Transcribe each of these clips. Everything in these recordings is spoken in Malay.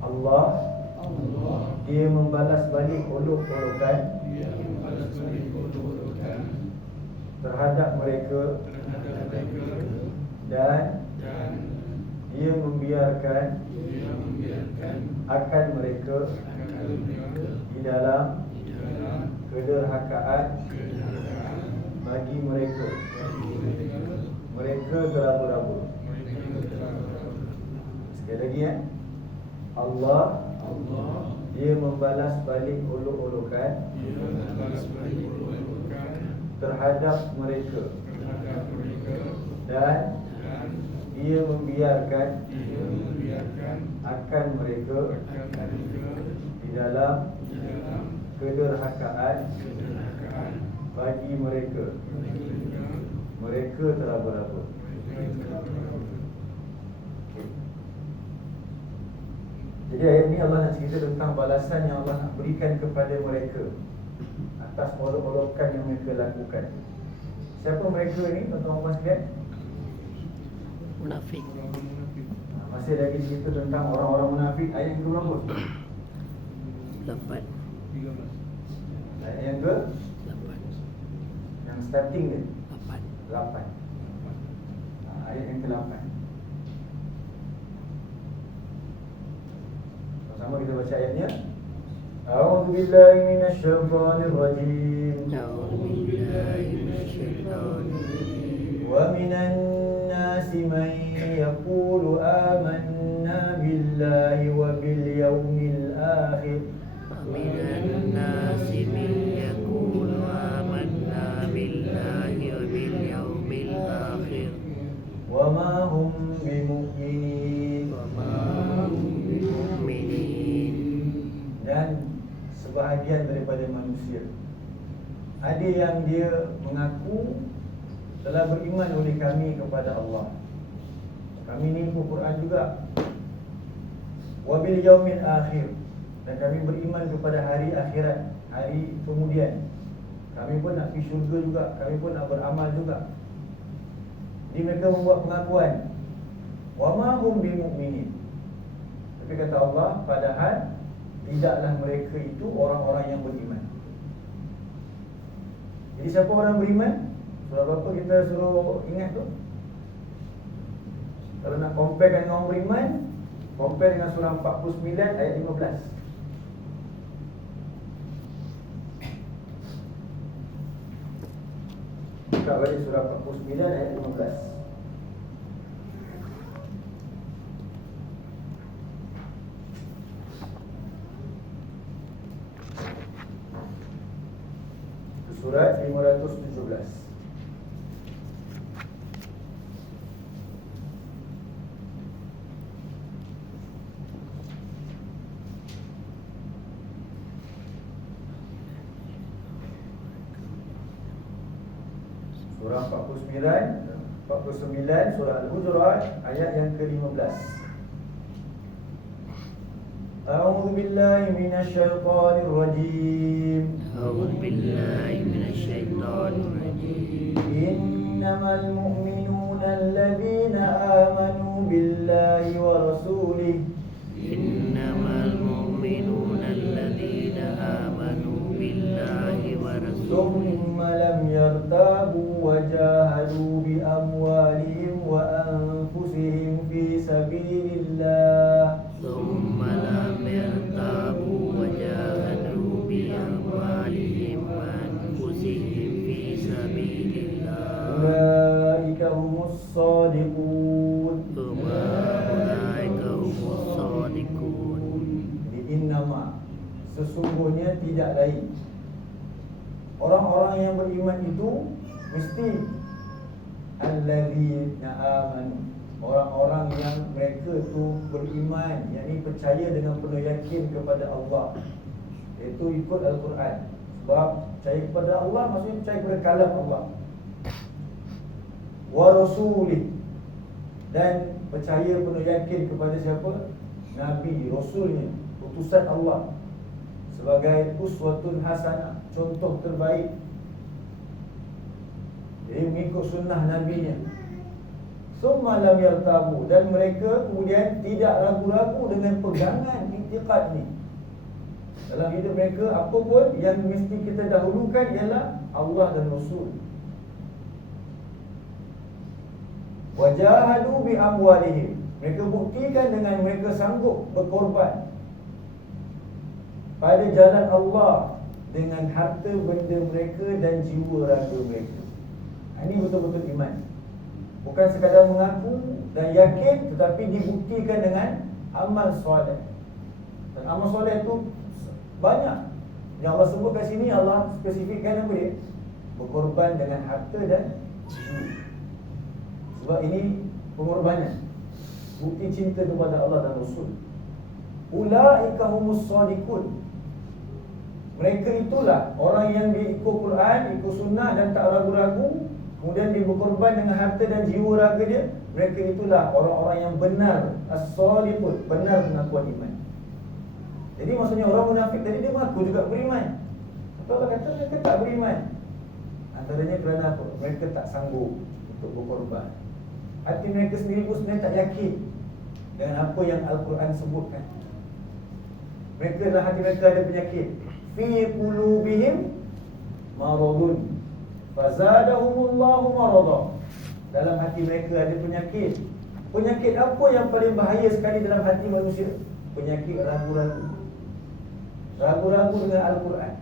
Allah Dia membalas balik olok-olokan terhadap mereka dan Dia membiarkan akan mereka di dalam kederhakaan bagi mereka. Mereka teraba-raba. Sekali lagi Allah Dia membalas balik olok-olokan terhadap mereka dan Dia membiarkan akan mereka di dalam kederhakaan bagi mereka. Mereka teraba-raba. Jadi ayat ni Allah nak cerita tentang balasan yang Allah nak berikan kepada mereka atas olok-olokan yang mereka lakukan. Siapa mereka ni, tuan-tuan sekalian? Munafik. Masih lagi cerita tentang orang-orang munafik. Ayat yang ke-berapa? 8. Ayat yang ke? 8. Yang starting dia? 8. 8. Ayat yang ke-8. Sama kita baca ayatnya. A'udzu billahi minasyaitonir rajim. Wa minan nasi man yaqulu amanna billahi wa bil yawmil akhir. Minan nasi man yaqulu amanna billahi wa bil yawmil akhir. Wa ma hum bimu'minin. Dan sebahagian daripada manusia ada yang dia mengaku telah beriman oleh kami kepada Allah. Kami ni ikut Quran juga. Wa bil yaumil akhir, dan kami beriman kepada hari akhirat, hari kemudian. Kami pun nak pergi syurga juga, kami pun nak beramal juga. Jadi mereka membuat pengakuan. Wa ma hum bimu'minin. Tapi kata Allah, padahal tidaklah mereka itu orang-orang yang beriman. Jadi siapa orang beriman? Surah berapa kita suruh ingat tu? Kalau nak compare dengan orang beriman, compare dengan surah 49 ayat 15. Buka balik surah 49 ayat 15. Surat 517. Surah 49 surah Al-Hujurat ayat yang ke-15. A'udzu billahi minasyaitonir rajim. A'udzu billahi minasyaitonir rajim. Innamal mu'minuna alladzina amanu billahi wa rasulihi. Innamal mu'minuna alladzina amanu billahi wa rasulihi. Thumma lam yartabu wa jahadu bi amwalihim wa anfusihim fi sabilillah. Thumma lam yartabu wa jahadu bi amwalihim wa anfusihim fi sabilillah. Ulaika humus shadiqun. Ulaika humus shadiqun. Di innama, sesungguhnya tidak lain, orang-orang yang beriman itu mesti alladzina amanu, orang-orang yang mereka tu beriman, yakni percaya dengan penuh yakin kepada Allah, iaitu ikut Al-Quran. Sebab percaya kepada Allah maksudnya percaya kepada kalam Allah. Wa rasulih, dan percaya penuh yakin kepada siapa? Nabi, Rasulnya, utusan Allah, sebagai uswatun hasanah, contoh terbaik. Jadi mengikut sunnah Nabi-Nya. summa lam yartabu, dan mereka kemudian tidak ragu-ragu dengan pegangan i'tiqad ni. Dalam hidup mereka, apa pun yang mesti kita dahulukan ialah Allah dan Rasul. Wajahadu bi amwalihim, mereka buktikan dengan mereka sanggup berkorban pada jalan Allah dengan harta benda mereka dan jiwa raga mereka. Ini betul-betul iman. Bukan sekadar mengaku dan yakin, tetapi dibuktikan dengan amal soleh. Dan amal soleh itu banyak. Yang Allah sebut kat sini, Allah spesifikkan apa dia? Berkorban dengan harta dan jiwa. Sebab ini pengorbanan, bukti cinta kepada Allah dan Rasul. Ulaika humus shadiqun, mereka itulah orang yang diikut Quran, ikut sunnah dan tak ragu-ragu, kemudian dia berkorban dengan harta dan jiwa raga dia. Mereka itulah orang-orang yang benar, as-shadiqun, benar pengakuan iman. Jadi maksudnya orang munafik tadi dia mengaku juga beriman, tapi Allah kata mereka tak beriman. Antaranya kerana apa? Mereka tak sanggup untuk berkorban. Hati mereka sendiri pun sebenarnya tak yakin dengan apa yang Al-Quran sebutkan. Mereka dalam hati mereka ada penyakit. Fi qulubihim maradun fazadahumullahu marada. Dalam hati mereka ada penyakit. Penyakit apa yang paling bahaya sekali dalam hati manusia? Penyakit ragu-ragu. Ragu-ragu dengan Al-Quran.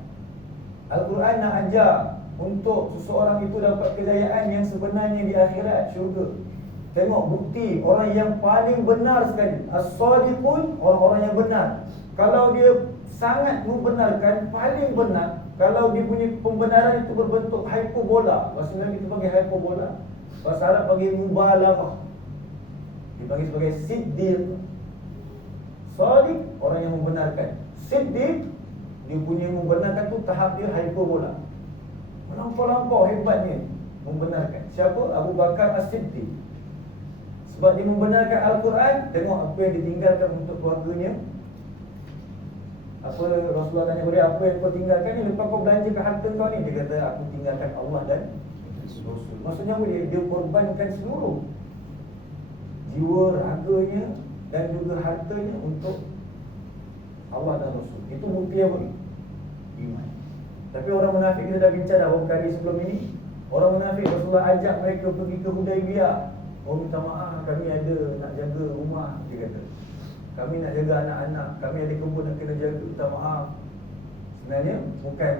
Al-Quran nak ajar untuk seseorang itu dapat kejayaan yang sebenarnya di akhirat, syurga. Tengok bukti orang yang paling benar sekali, as-shadiqun, orang-orang yang benar. Kalau dia sangat membenarkan, paling benar, kalau dia punya pembenaran itu berbentuk hyperbola. Bahasa Melayu kita panggil hyperbola, bahasa Arab panggil mubalaghah, dipanggil sebagai siddiq. Shadiq, orang yang membenarkan. Siddiq, dia punya membenarkan tu tahap dia hyperbola, melampau-lampau hebatnya membenarkan. Siapa? Abu Bakar As-Siddiq. Sebab dia membenarkan Al-Quran. Tengok apa yang ditinggalkan untuk keluarganya. Apa Rasulullah tanya kepada, apa yang kau tinggalkan ni? Lepas kau belanja ke harta kau ni, dia kata, aku tinggalkan Allah dan Rasul. Maksudnya apa dia? Dia korbankan seluruh jiwa, raganya dan juga hartanya untuk Allah dan Rasul. Itu bukti apa ni? Iman. Tapi orang munafik, kita dah bincang dah beberapa kali sebelum ini. Orang munafik, Rasulullah ajak mereka pergi ke Hudaibiyah. Oh, minta maaf, kami ada nak jaga rumah, dia kata. Kami nak jaga anak-anak, kami ada kebun nak kena jaga, minta maaf. Sebenarnya bukan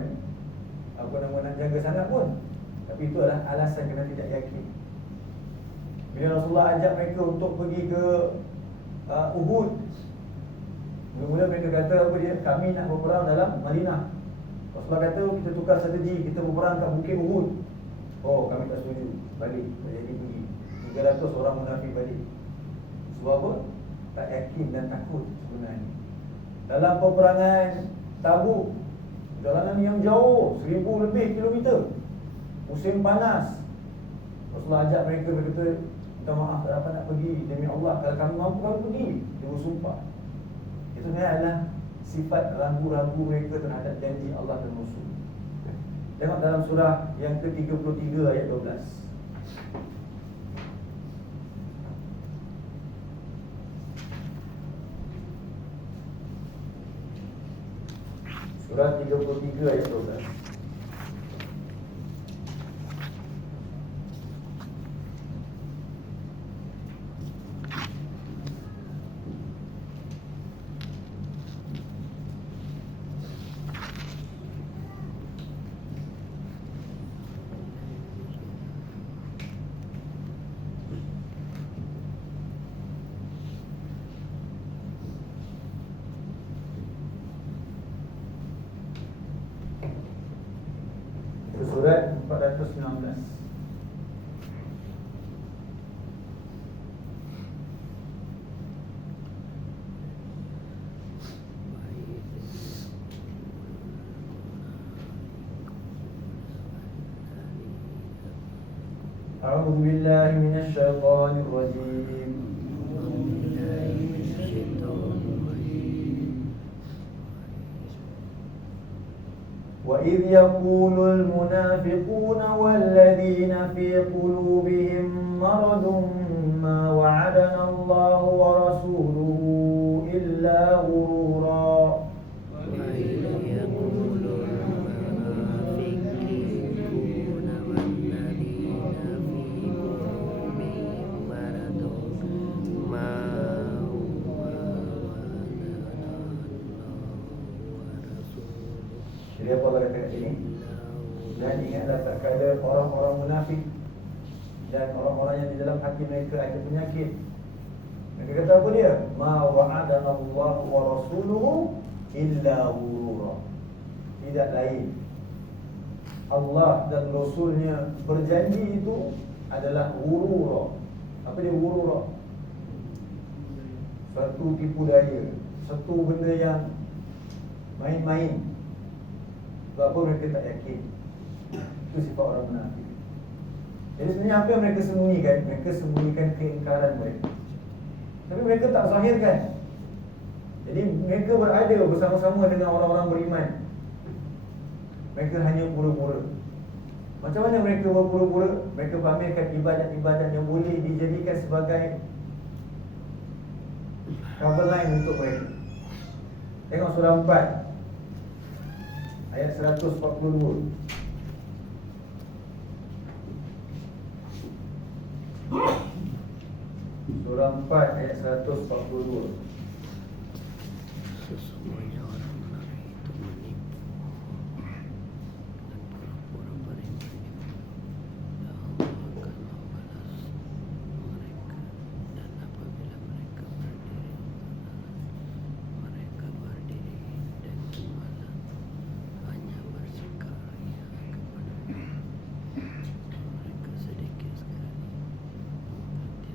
apa nama nak jaga sangat pun, tapi itu adalah alasan kerana tidak yakin. Bila Rasulullah ajak mereka untuk pergi ke Uhud, mula-mula mereka kata apa dia? Kami nak berperang dalam Madinah. Rasulullah kata kita tukar strategi, kita berperang kat Bukit Uhud. Oh, kami tak setuju, balik. Jadi pergi 300 orang munafik balik. Sebab apa? Tak yakin dan takut sebenarnya. Dalam peperangan Tabuk, jalanan yang jauh, 1000 lebih kilometer, musim panas, Rasulullah ajak mereka, mereka kata, minta maaf, tak dapat nak pergi. Demi Allah, kalau kami mampu, kami pergi. Dia bersumpah. Itu sebenarnya adalah sifat ragu-ragu mereka terhadap janji Allah dan Rasul. Tengok dalam surah yang ke-33 ayat 12. Surah 33 ayat 12. Surat 416. A'udzu billahi minasy syaithanir rajim. وَإِذْ يَقُولُ الْمُنَافِقُونَ وَالَّذِينَ فِي قُلُوبِهِم مَّرَضٌ ما وعدنا الله ورسوله إلا غرورا وإذ يقول المنافقون والذين في قلوبهم مرض ما Jadi apa Allah kata kat sini? Dan ingatlah tak kala orang-orang munafik dan orang-orang yang di dalam hati mereka ada penyakit. Mereka kata apa dia? Ma wa'adana Allah wa rasuluhu illa ghurura. Tidak lain, Allah dan Rasulnya berjanji itu adalah ghurura. Apa dia ghurura? Satu tipu daya, satu benda yang main-main. Sebab apa mereka tak yakin. Itu sifat orang munafik. Jadi sebenarnya apa yang mereka sembunyikan? Mereka sembunyikan keingkaran mereka, tapi mereka tak zahirkan. Jadi mereka berada bersama-sama dengan orang-orang beriman. Mereka hanya pura-pura. Macam mana mereka berpura-pura? Mereka pamerkan ibadat-ibadat yang boleh dijadikan sebagai cover line untuk mereka. Tengok surah 4 ayat 142. Surah 4 ayat 142. Sesungguhnya orang munafik itu menipu dan pura-pura beriman. Ya Allah akan membalas mereka, dan apabila mereka berdiri mereka berdiri dan malah hanya bersukaria kepada mereka sedikit sekali mengingati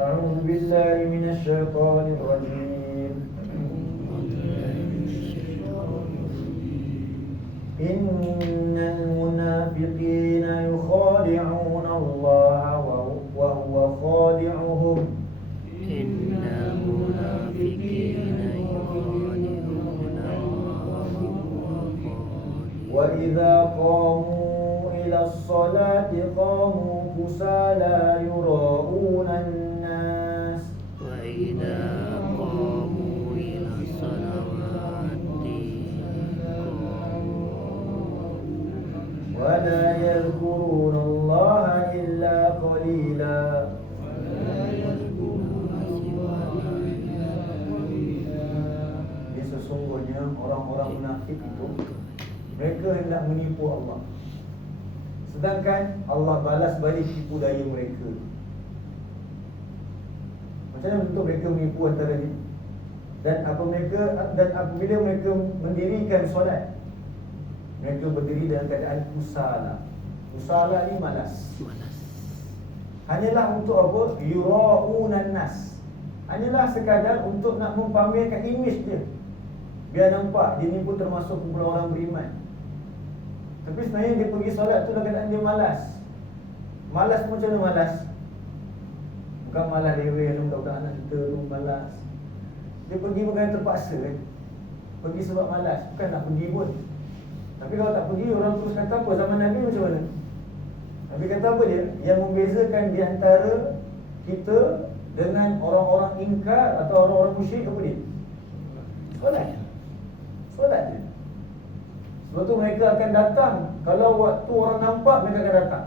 أعوذ بالله من الشيطان الرجيم. إن المنافقين يخادعون الله وهو خادعهم إن المنافقين يخادعون الله وإذا قاموا إلى الصلاة قاموا كسالى يراءون الناس وإذا قاموا إلى الصلوات ولا يذكرون الله إلا قليلا. Jadi sesungguhnya orang-orang munafik itu mereka hendak menipu Allah, sedangkan Allah balas balik tipu daya mereka. Macam mana bentuk mereka menipu antara ini? Dan apabila mereka mendirikan solat, mereka berdiri dalam keadaan kusala. Kusala ni malas. Hanyalah untuk apa? Yura'unan nas. Hanyalah sekadar untuk nak mempamerkan imej dia, biar nampak dia ni pun termasuk kumpulan orang beriman. Tapi sebenarnya dia pergi solat tu dalam keadaan dia malas. Malas macam mana malas? Bukan malas rewel, bukan anak kita tu malas. Dia pergi bukan terpaksa kan? Pergi sebab malas, bukan nak pergi pun. Tapi kalau tak pergi, orang terus kata apa? Zaman Nabi macam mana? Nabi kata apa dia? Yang membezakan di antara kita dengan orang-orang ingkar atau orang-orang musyrik apa dia? Solat. Solat dia. Sebab tu mereka akan datang. Kalau waktu orang nampak, mereka akan datang.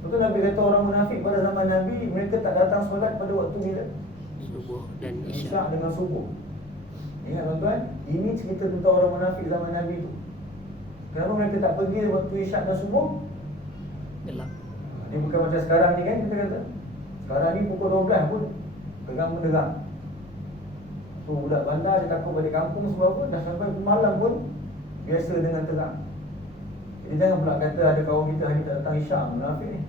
Sebab tu Nabi kata orang munafik pada zaman Nabi, mereka tak datang solat pada waktu bila? subuh dan isya. Isyak dengan subuh. Ingat tuan-tuan, ini cerita tentang orang munafik zaman Nabi tu. Kenapa mereka tak pergi waktu isyak dan subuh? Gelap. Dia bukan macam sekarang ni kan, kita kata sekarang ni pukul 12 pun terang menderang. Tu budak bandar dia takut balik kampung sebab apa? Dah sampai malam pun biasa dengan terang. Jadi jangan pula kata ada kawan kita hari tak datang isyak, munafik ni.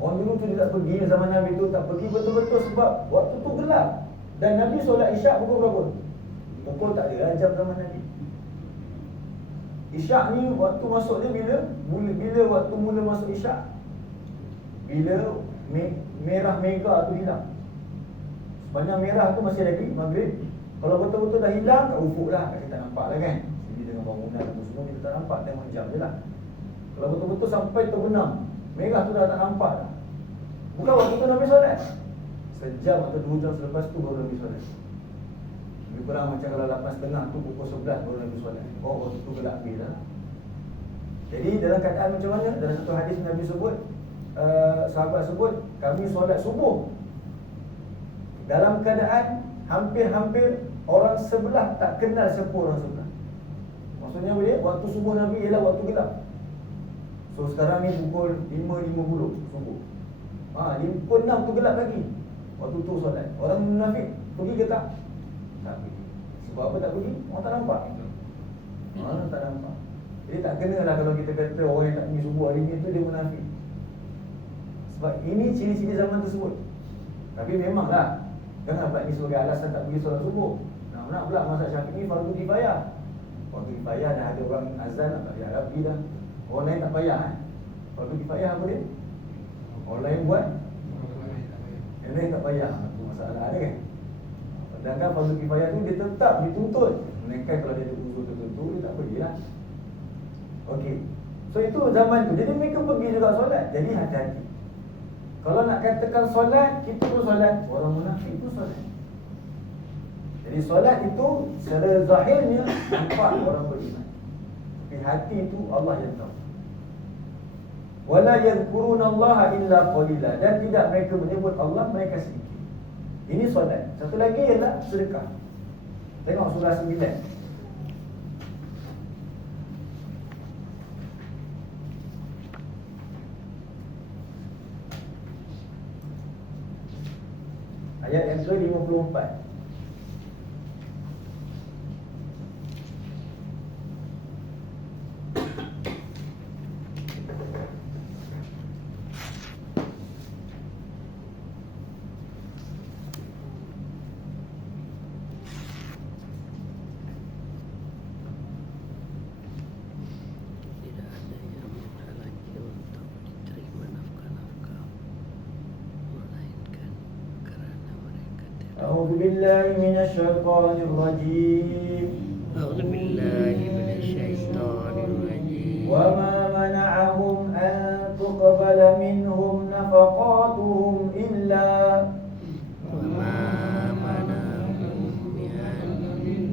Orang dulu tu dia tak pergi, zaman Nabi tu tak pergi betul-betul sebab waktu tu gelap. Dan Nabi solat isyak pukul berapa? Pukul tak ada jam zaman Nabi. Isyak ni waktu masuk dia bila? Bila waktu mula masuk isyak? Bila merah mega tu hilang. Sepanjang merah tu masih lagi maghrib. Kalau betul-betul dah hilang, kat ufuk dah, kita tak nampak lah kan. Jadi dengan bangunan tu semua kita tak nampak, tengok jam je lah. Kalau betul-betul sampai terbenam, merah tu dah tak nampak dah. Bukan waktu tu Nabi solat. Sejam atau 2 jam selepas tu baru Nabi solat. Lebih kurang macam kalau 8.30 tu pukul 11 baru Nabi solat. Oh, waktu tu gelap habis dah. Jadi dalam keadaan macam mana? Dalam satu hadis Nabi sebut, sahabat sebut, kami solat subuh dalam keadaan hampir-hampir orang sebelah tak kenal siapa orang sebelah. Maksudnya boleh, waktu subuh Nabi ialah waktu gelap. So sekarang ni pukul 5.50 subuh. Pukul 6 tu gelap lagi. Waktu tu solat. Orang munafik pergi ke tak? Tak pergi. Sebab apa tak pergi? Orang tak nampak. Tak nampak. Jadi tak kenalah kalau kita kata orang yang tak pergi subuh hari ni tu dia munafik. Sebab ini ciri-ciri zaman tersebut. Tapi memanglah, jangan pula ni sebagai alasan tak pergi solat subuh. Nak pula mazhab Syafi'i fardu kifayah. Fardu kifayah dah ada orang azan, tak payah dah pergi dah. Orang lain tak payah Fardu kifayah apa dia? Orang lain buat, yang lain tak payah. Itu masalah ada kan. Sedangkan fardu kifayah tu dia tetap dituntut. Melainkan kalau dia ada usul tertentu, dia tak pergilah. Okey. So itu zaman tu. Jadi mereka pergi juga solat. Jadi hati-hati. Kalau nak katakan solat, kita pun solat. Orang munafik pun solat. Jadi solat itu secara zahirnya nampak orang beriman. Tapi hati itu Allah yang tahu. Wala yadhkurunallaha illa qalila. Dan tidak mereka menyebut Allah mereka sedikit. Ini solat. Satu lagi ialah sedekah. Tengok surah 9. Ayat yang ke-54. Tidak ada yang menghalangi untuk diterima nafkah-nafkah, melainkan kerana mereka tidak. A'udzu billahi minasyaitonir rajim. A'udzu billahi minasyaitonir rajim. Wa ma mana'ahum an tuqbala minhum nafaqatuhum illa وما منعهم أن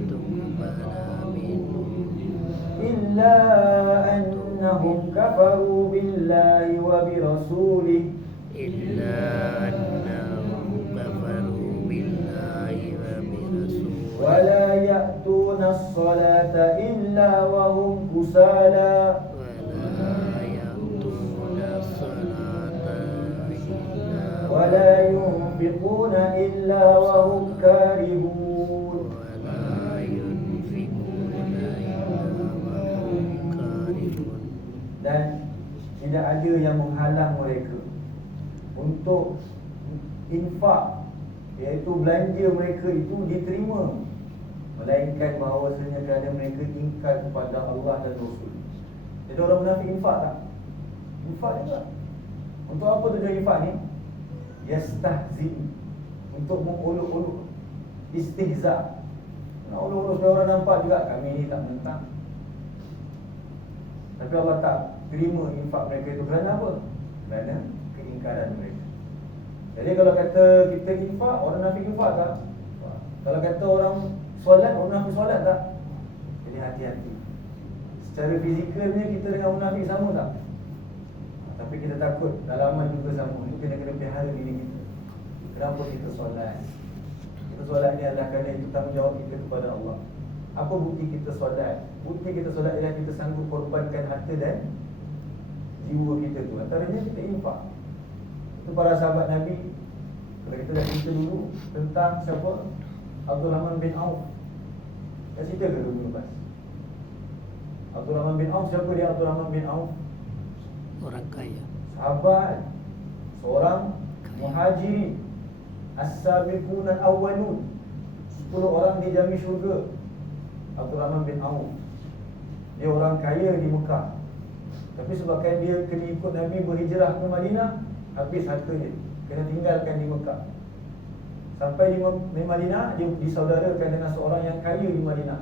تقبل منهم illa annahum kafaru billahi wa birasulihi إلا أنهم كفروا بالله وبرسوله wa la ya'tuna as-salata illa wa hum kusala ولا يأتون الصلاة إلا wa la yunfiquna illa wa hum karihun. ولا ينفقون إلا وهم كارهون. Dan tidak ada yang menghalang mereka untuk infak, iaitu belanja mereka itu diterima, melainkan bahawasanya kerana mereka ingkar kepada Allah dan Rasul. Jadi orang munafik infak tak? Infak juga. Untuk apa tujuan infak ni? Yastahzi, untuk mengolok-olok, istihza. Nak olok-olok supaya orang nampak juga kami ni tak mentang. Tapi Allah tak terima infak mereka itu kerana apa? Kerana keingkaran mereka. Jadi kalau kata kita infak, orang munafik infak tak? Kalau kata orang solat, orang munafik solat tak? Jadi hati-hati. Secara fizikalnya kita dengan munafik sama tak? Tapi kita takut dalaman juga sama. Itu kena pelihara diri kita. Kenapa kita solat? Kita solat ni adalah kerana itu tanggungjawab kita kepada Allah. Apa bukti kita solat? Bukti kita solat ialah kita sanggup korbankan harta dan jiwa kita tu. Antaranya kita infak. Itu para sahabat Nabi. Kalau kita dah cerita dulu tentang siapa? Abdul Rahman bin Auf. Dah cerita ke dulu lepas? Abdul Rahman bin Auf, siapa dia Abdul Rahman bin Auf? Orang kaya. Sahabat, seorang muhajiri, as-sabiqun al-awwalun, 10 orang dijamin syurga. Abdul Rahman bin Auf. Dia orang kaya di Mekah. Tapi sebabkan dia kena ikut Nabi berhijrah ke Madinah, habis harta dia, kena tinggalkan di Mekah. Sampai di Madinah, dia disaudarakan dengan seorang yang kaya di Madinah.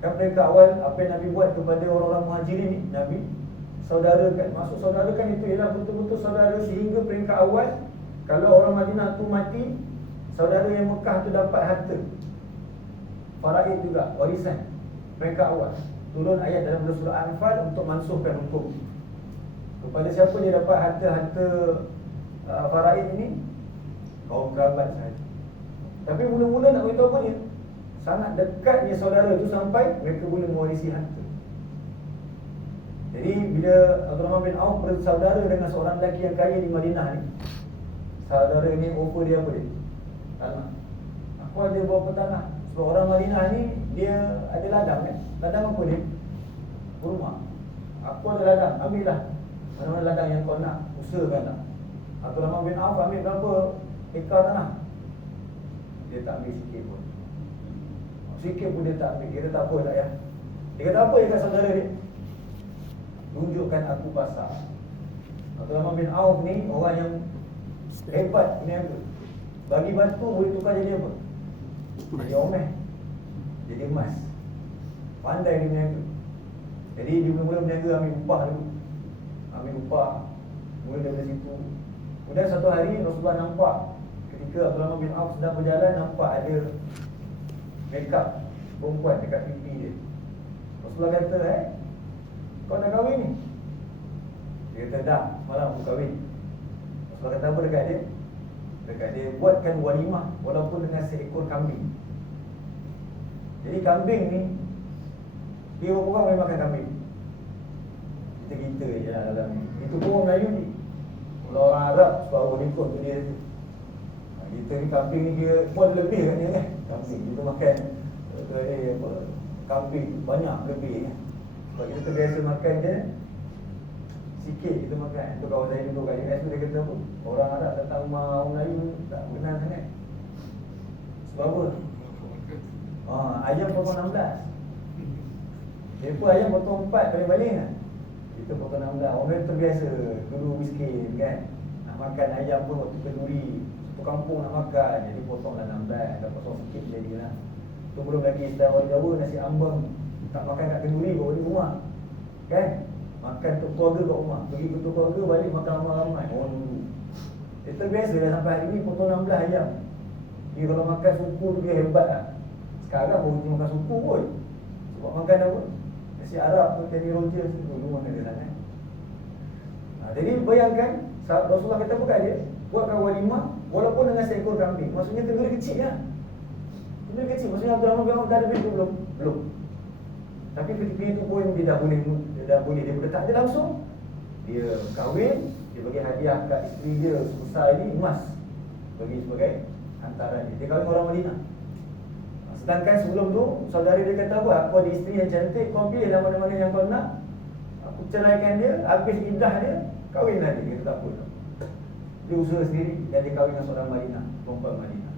Kan mereka awal, apa yang Nabi buat kepada orang-orang Muhajirin ni, Nabi saudarakan. Maksud saudarakan itu ialah betul-betul saudara, sehingga peringkat awal, kalau orang Madinah tu mati, saudara yang Mekah tu dapat harta, faraid juga, warisan. Peringkat awal turun ayat dalam surah Al-Anfal untuk mansuhkan hukum. Kepada siapa dia dapat harta-harta faraid ini? Kaum kerabat sahaja. Tapi mula-mula nak beritahu apa dia? Sangat dekatnya saudara itu sampai mereka boleh mewarisi harta. Jadi bila Abdul Rahman bin Auf bersaudara dengan seorang lelaki yang kaya di Madinah ni, saudara ni offer dia apa dia? Tanah. Aku ada berapa tanah? Sebab orang Madinah ni dia ada ladang kan? Ladang apa dia? Kurma. Aku ada ladang, ambillah. Mana-mana ladang yang kau nak, usahakanlah. Abdul Rahman bin Auf ambil berapa ekar tanah? Dia tak ambil sikit pun. Sikit pun dia tak ambil. Dia kata apa tak ya? Dia kata apa ya kat saudara dia? Tunjukkan aku pasar. Abdul Rahman bin Auf ni orang yang hebat peniaga. Bagi batu boleh tukar jadi apa? Jadi omeh, jadi emas. Pandai dia berniaga. Jadi dia mula-mula berniaga ambil upah dulu. Ambil upah. Mula daripada situ. Kemudian satu hari Rasulullah nampak, ketika Abdul Rahman bin Auf sedang berjalan, nampak ada makeup perempuan dekat pipi dia. Rasulullah kata, kau nak kahwin ni? Dia kata, dah, semalam aku kahwin. Rasulullah kata apa dekat dia? Dekat dia, buatkan walimah walaupun dengan seekor kambing. Jadi kambing ni, dia orang boleh makan kambing. Kita-kita je lah dalam ni. Itu pun orang Melayu ni. Kalau orang Arab, sebab ikut tu dia tu. Kita ni kambing ni dia pun lebih kat dia kan. Kambing, kita makan kambing banyak lebih kan. Sebab kita terbiasa makan je sikit kita makan. Tu kawan saya duduk kat US tu, dia kata apa? Orang Arab datang rumah orang Melayu tak kenal sangat. Sebab apa? Ayam potong 16. Dia pun ayam potong 4 baling-baling lah. Kita potong 16. Orang Melayu terbiasa dulu miskin kan. Nak makan ayam pun waktu kenduri, satu kampung nak makan, jadi potonglah 16. Dah potong sikit jadi lah. Tu belum lagi istilah orang Jawa, nasi ambeng. Tak makan kat kenduri, bawa di rumah kan. Makan untuk keluarga kat rumah. Pergi untuk keluarga, balik makan ramai-ramai. Orang dulu dia terbiasa dah sampai hari ni potong 16 ayam. Dia kalau makan suku tu dia hebat lah. Sekarang baru dia makan suku pun. Sebab makan apa? Nasi Arab tu, Kenny Rogers tu, dulu makan dia sangat. Jadi bayangkan Rasulullah kata apa kat dia? Buatkan walimah walaupun dengan seekor kambing. Maksudnya kenduri kecil lah. Kenduri kecil. Maksudnya Abdul Rahman bin Auf dah ada duit belum? Belum. Tapi ketika itu pun dia dah boleh, dia tak ada langsung. Dia kahwin, dia bagi hadiah kat isteri dia sebesar ini emas, bagi sebagai hantaran dia. Dia kahwin orang Madinah. Sedangkan sebelum tu saudara dia kata apa? Aku ada isteri yang cantik, kau pilihlah mana-mana yang kau nak. Aku ceraikan dia, habis iddah dia, kahwinlah dia. Dia kata tak apa. Dia usaha sendiri dan dia kahwin dengan seorang Madinah, perempuan Madinah.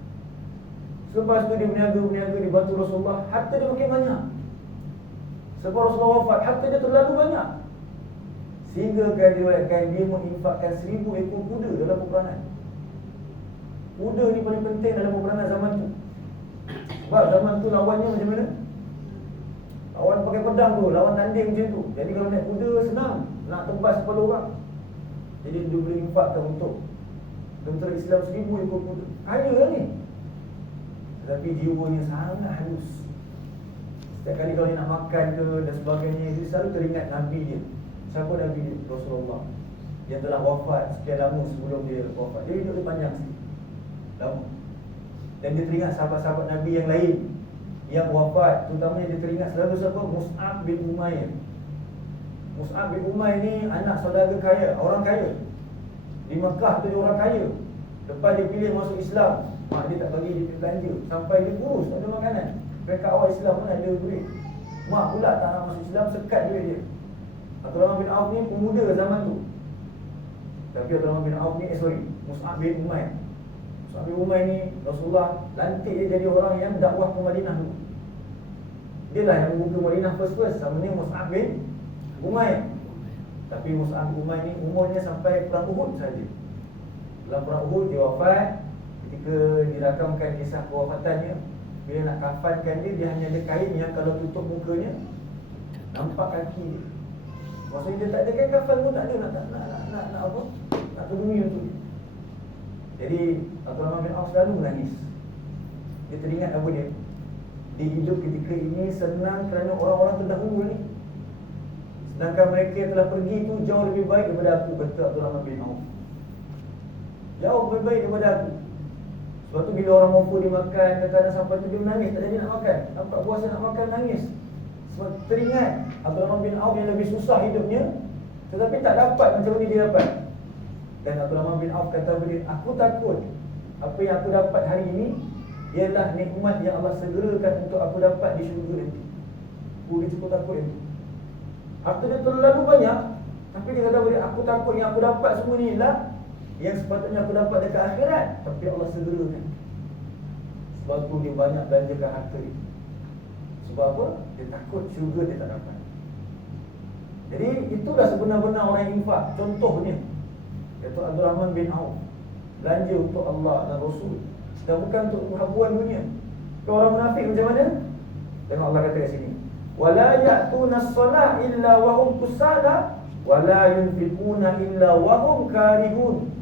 Selepas tu dia berniaga, dibantu Rasulullah, harta dia makin banyak. Sebab Rasulullah wafat, harta dia terlalu banyak, sehingga kan diriwayatkan dia menginfakkan 1000 ekor kuda dalam peperangan. Kuda ni paling penting dalam peperangan zaman tu. Sebab zaman tu lawannya macam mana? Lawan pakai pedang tu, lawan tanding macam tu. Jadi kalau naik kuda senang, nak tembas kepala orang. Jadi dia boleh infakkan untuk tentera Islam 1000 ekor kuda. Kaya lah ni. Tetapi jiwanya sangat halus. Setiap kali kalau dia nak makan ke dan sebagainya, dia selalu teringat Nabi dia. Siapa Nabi dia? Rasulullah, yang telah wafat sekian lama sebelum dia wafat. Dia hidup panjang sikit, lama. Dan dia teringat sahabat-sahabat Nabi yang lain yang wafat. Terutamanya dia teringat selalu siapa? Mus'ab bin Umair. Mus'ab bin Umair ni anak saudara kaya, orang kaya di Mekah tu, dia orang kaya. Lepas dia pilih masuk Islam, mak dia tak bagi dia belanja sampai dia kurus, tak ada makanan. Mereka awal Islam pun ada duit, mak pula tak nak masuk Islam, sekat duit dia. Abdul Rahman bin Auf ni pemuda zaman tu. Tapi Abdul Rahman bin Auf ni, Mus'ab bin Umair. Mus'ab bin Umair ni Rasulullah lantik dia jadi orang yang dakwah ke Madinah dulu. Dia lah yang membuka Madinah first sama ni Mus'ab bin Umair. Tapi Mus'ab bin Umair ni umurnya sampai perang Uhud saja. Dalam perang Uhud dia wafat. Ketika dirakamkan kisah kewafatannya, bila nak kafankan dia, dia hanya ada kain yang kalau tutup mukanya nampak kaki dia. Maksudnya dia tak ada kain kafan pun tak ada, nak apa? Nak tutupi untuk dia. Jadi Abdul Rahman bin Auf selalu menangis. Dia teringat apa dia? Di hidup ketika ini senang kerana orang-orang terdahulu ni, sedangkan mereka yang telah pergi itu jauh lebih baik daripada aku, kata Abdul Rahman bin Auf. Jauh lebih baik daripada aku. Sebab tu bila orang mampu dia makan, kadang-kadang sampai tu dia menangis, tak jadi nak makan. Nampak puasa nak makan, nangis. Sebab teringat Abdul Rahman bin Auf yang lebih susah hidupnya, tetapi tak dapat macam ni dia dapat. Dan Abdul Rahman bin Auf kata dia, aku takut apa yang aku dapat hari ini ialah nikmat yang Allah segerakan untuk aku dapat di syurga nanti. Dia cukup takut itu. Harta dia terlalu banyak, tapi dia kata dia, aku takut yang aku dapat semua ni ialah yang sepatutnya aku dapat dekat akhirat, tapi Allah segerakan. Sebab tu dia banyak belanjakan harta itu. Sebab apa? Dia takut syurga dia tak dapat. Jadi itulah sebenar-benar orang yang infak. Contohnya iaitu Abdul Rahman bin Auf, belanja untuk Allah dan Rasul, dan bukan untuk habuan dunia. Kalau orang munafik macam mana? Dan Allah kata kat sini, wala ya'tuna as-salah illa wa hum kusala wala yunfiquna illa wa hum karihun.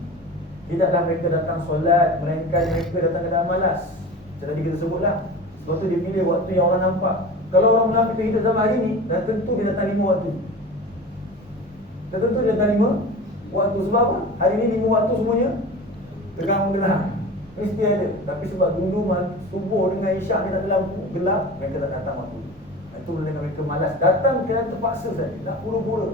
Tidaklah mereka datang solat melainkan mereka datang keadaan malas. Macam tadi kita sebutlah. Sebab tu dia pilih waktu yang orang nampak. Kalau orang munafik hidup zaman hari ni, dan tentu dia datang 5 waktu. Dan tentu dia datang 5 waktu. Sebab apa? Hari ni 5 waktu semuanya terang-terang, mesti ada. Tapi sebab dulu subuh dengan isyak ni tak ada lampu, gelap, mereka tak datang waktu. Itu menunjukkan mereka malas. Datang kerana terpaksa saja, nak pura-pura.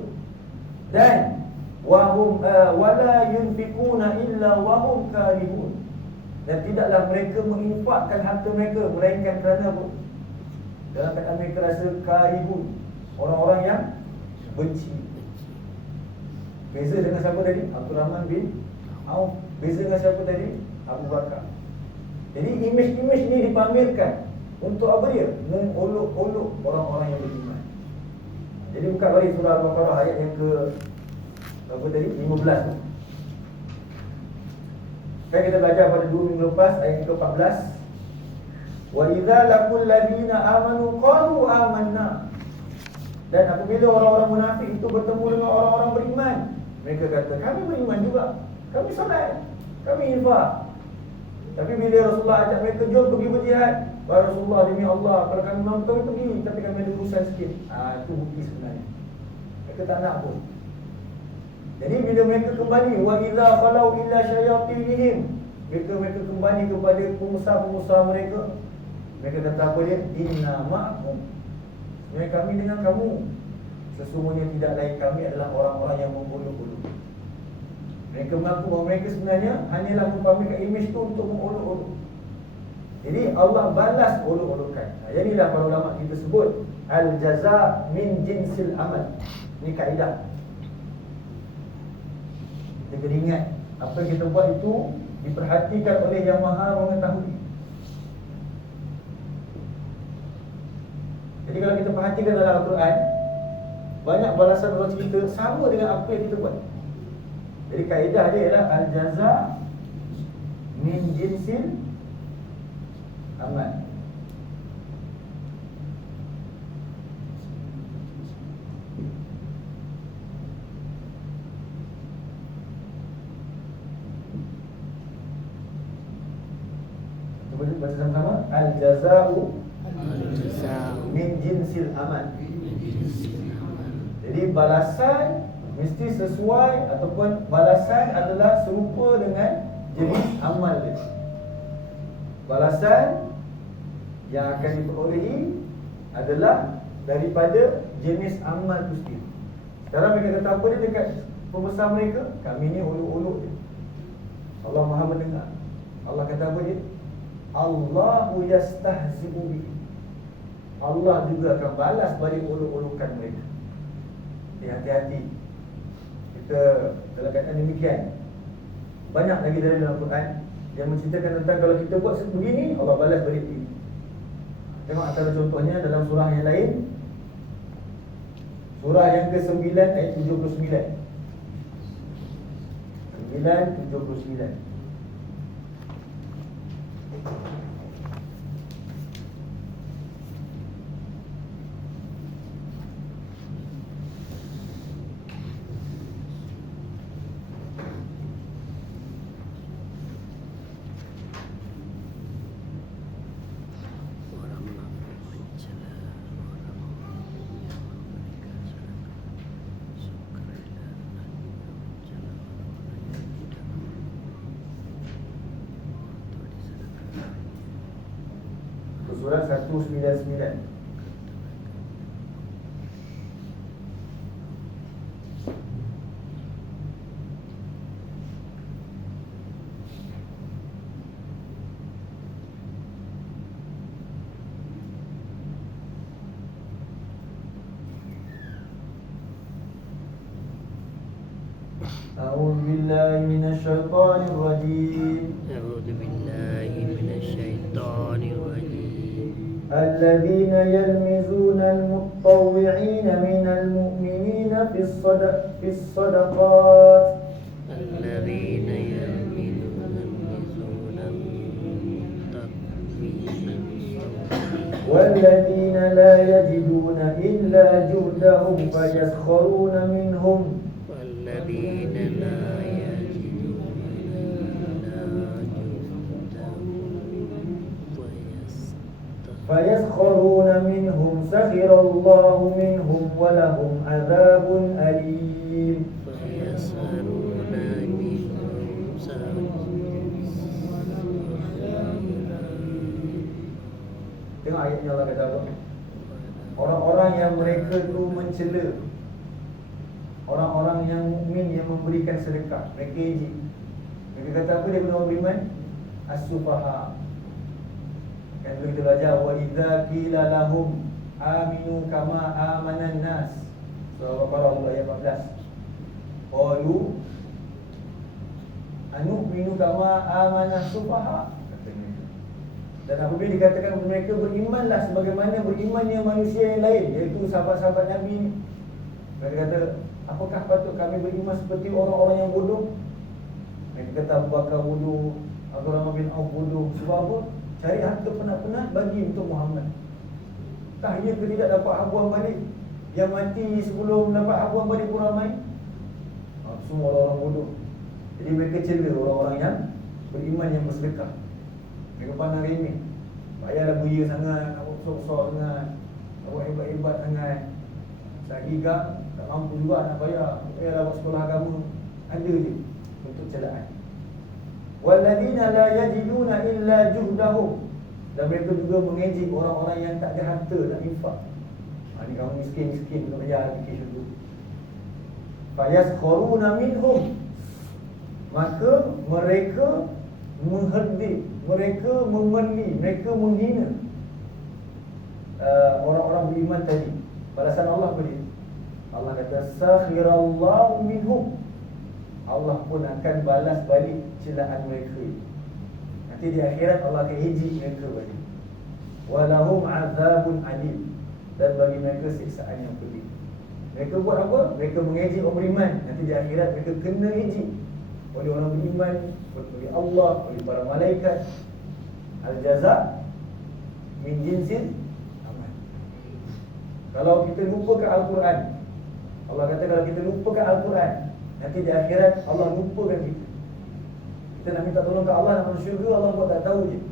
Dan wahum wala yunfiquna illa wahum karihun. Dan tidaklah mereka menginfakkan harta mereka melainkan kerana apa? Dalam keadaan mereka rasa karihun, orang-orang yang benci. Beza dengan siapa tadi? Abdul Rahman bin Auf. Beza dengan siapa tadi? Abu Bakar. Jadi imej-imej ni dipamerkan untuk apa dia? Mengolok-olok orang-orang yang beriman. Jadi buka balik surah Al-Baqarah ayat yang ke apa tadi? 15 tu. Kan kita belajar pada 2 minggu lepas ayat yang ke-14. Wa idza laqul ladina amanu qalu amanna. Dan apabila orang-orang munafik itu bertemu dengan orang-orang beriman, mereka kata, kami beriman juga, kami solat, kami infak. Tapi bila Rasulullah ajak mereka, jom pergi berjihad, wahai Rasulullah, demi Allah, kalau kami mampu kami pergi, tapi kami ada urusan sikit. Itu bukti sebenarnya mereka tak nak pun. Jadi bila mereka kembali, wa idza khalau ila syayatinihim, mereka kembali kepada pengusaha-pengusaha mereka, mereka kata apa dia? Inna ma'akum, sebenarnya kami dengan kamu. Sesungguhnya tidak lain kami adalah orang-orang yang mengolok-olok. Mereka mengaku bahawa mereka sebenarnya hanyalah mempamerkan imej itu untuk mengolok-olok. Jadi Allah balas olok-olokan. Jadilah para ulama kita sebut al-jaza min jinsil amal. Ini kaedah. Kita kena ingat apa yang kita buat itu diperhatikan oleh Yang Maha Mengetahui. Jadi kalau kita perhatikan dalam Al-Quran, banyak balasan Allah cerita sama dengan apa yang kita buat. Jadi kaedah dia ialah al-jaza min jinsil amal. Kita baca sama-sama, al-jaza'u min jinsil amal. Jadi balasan mesti sesuai ataupun balasan adalah serupa dengan jenis amal dia. Balasan yang akan diperolehi adalah daripada jenis amal itu sendiri. Sekarang mereka kata apa dia dekat pembesar mereka? Kami ni olok-olok dia. Allah Maha mendengar. Allah kata apa dia? Allahu yastahzi'u bihi. Allah juga akan balas balik olok-olokan mereka. Hati-hati. Kita dalam keadaan demikian. Banyak lagi dari dalam Quran yang menceritakan tentang kalau kita buat begini, Allah balas balik begini. Tengok antara contohnya dalam surah yang lain. Surah yang ke-9 ayat 79. 9:79. Orang mencela orang yang memberikan sedekah sukarela dan mencela orang-orang yang tidak untuk disedekahkan. Itu surah 199. أعوذ بالله من الشيطان الرجيم. أعوذ بالله من الشيطان الرجيم. الذين يلمزون المتطوعين من المؤمنين في الصدقات الذين يلمزون المتطوعين والذين لا يجدون إلا جهدهم فيسخرون منهم والذين لا يجدون إلا جهدهم فيسخرون منهم سخر الله منهم ولهم عذاب أليم. فيسخرون منهم Tengok ayatnya Allah kata apa? Orang-orang yang mereka tu mencela orang-orang yang mukmin yang memberikan sedekah, mereka ejek. Mereka kata apa dia orang beriman? As-sufaha. Kan dulu kita belajar wa idza qila lahum aminu kama amanan nas. Surah Al-Baqarah ayat 14. Qalu anu'minu kama amana sufaha. Dan apabila dikatakan kepada mereka berimanlah sebagaimana berimannya manusia yang lain, iaitu sahabat-sahabat Nabi ni. Mereka kata, apakah patut kami beriman seperti orang-orang yang bodoh? Mereka kata Abu Bakar bodoh, Abdurrahman bin Auf bodoh. Sebab apa? Cari harta penat-penat bagi untuk Muhammad. Tak ia ke tidak dapat habuan balik? Yang mati sebelum dapat habuan balik pun ramai. Semua orang-orang bodoh. Jadi mereka cela orang-orang yang beriman yang bersedekah. Mereka pandang remeh. Tak payahlah buaya sangat, nak buat besar-besar sangat, nak buat hebat-hebat sangat. Lagi gak, tak mampu juga nak bayar. Tak payahlah buat sekolah agama. Ada je untuk celaan. Walladzina la yajiduna illa juhdahum. Dan mereka juga mengejek orang-orang yang tak ada harta nak infak. Ni kamu miskin-miskin untuk bayar aplikasi tu. Fayaskharuna minhum. Maka mereka mengherdik, mereka memerli, mereka menghina orang-orang beriman tadi. Balasan Allah apa dia? Allah kata sakhirallahu minhum. Allah pun akan balas balik celaan mereka. Nanti di akhirat Allah akan ejek mereka balik. Walahum azabun alim. Dan bagi mereka siksaan yang pedih. Mereka buat apa? Mereka mengejek orang beriman. Nanti di akhirat mereka kena ejek oleh orang beriman, oleh Allah, oleh para malaikat. Al-jaza min jinsil amal. Kalau kita lupakan Al-Quran, Allah kata kalau kita lupakan Al-Quran, nanti di akhirat Allah lupakan kita. Kita nak minta tolong ke Allah, nak masuk syurga, Allah buat tak tahu je.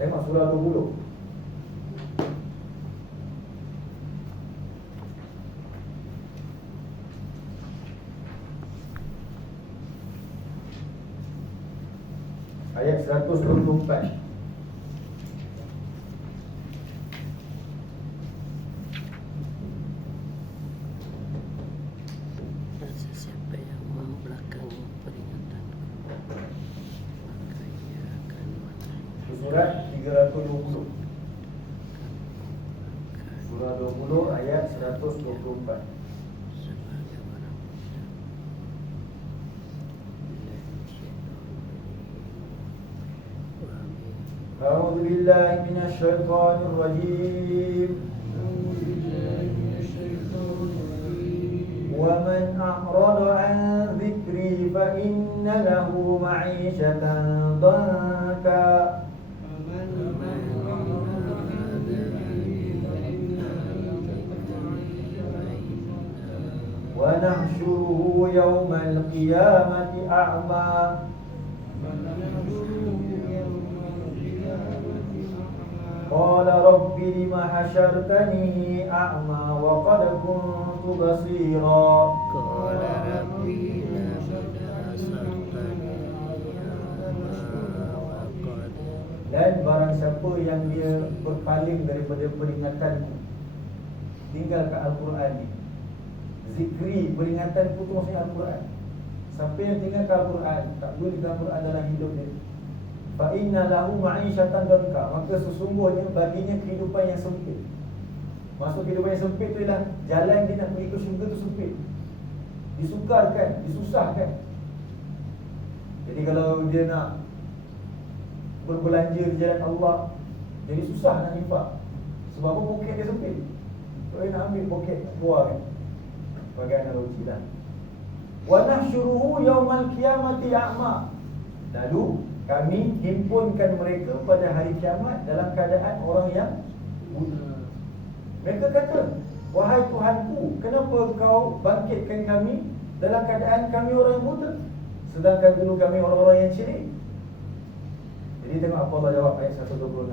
Tengok surah 20. Ayat 124. Siapa yang membelakangi peringatanku, maka ia akan menarik. Surat 320. Surah 20 ayat 124. Sebagai barang bukti. Bila syaitan wa min A'udzu billahi minasy syaithanir rajim. Wa man a'rada 'an dzikri fa inna lahu ma'ishatan dhanka. Wa nahsyuruhu yawmal qiyamati a'ma. Qala rabbi lima hasyartani a'ma wa qad kuntu basira. Qala rabbi lima hasyartani a'ma wa qad. Dan barang siapa yang dia berpaling daripada peringatanku, tinggalkan Al-Quran ni. Zikri, peringatanku tu maksudnya Al-Quran. Siapa yang tinggalkan Al-Quran, tak boleh tinggalkan Al-Quran dalam hidup dia, fa inna lahu ma'isyatan dhanka, maka sesungguhnya baginya kehidupan yang sempit. Maksud kehidupan yang sempit tu ialah jalan dia nak pergi ke syurga tu sempit, disukarkan, disusahkan. Jadi kalau dia nak berbelanja di jalan Allah, jadi susah nak infak. Sebab apa? Poket dia sempit. Kalau dia nak ambil poket, keluar kan. Sebagai analogi lah. Wa nahsyuruhu yaumal qiyamati a'ma. Lalu kami himpunkan mereka pada hari kiamat dalam keadaan orang yang buta. Mereka kata, wahai Tuhanku, kenapa kau bangkitkan kami dalam keadaan kami orang yang buta, sedangkan dulu kami orang-orang yang syirik? Jadi tengok apa Allah jawab ayat 126.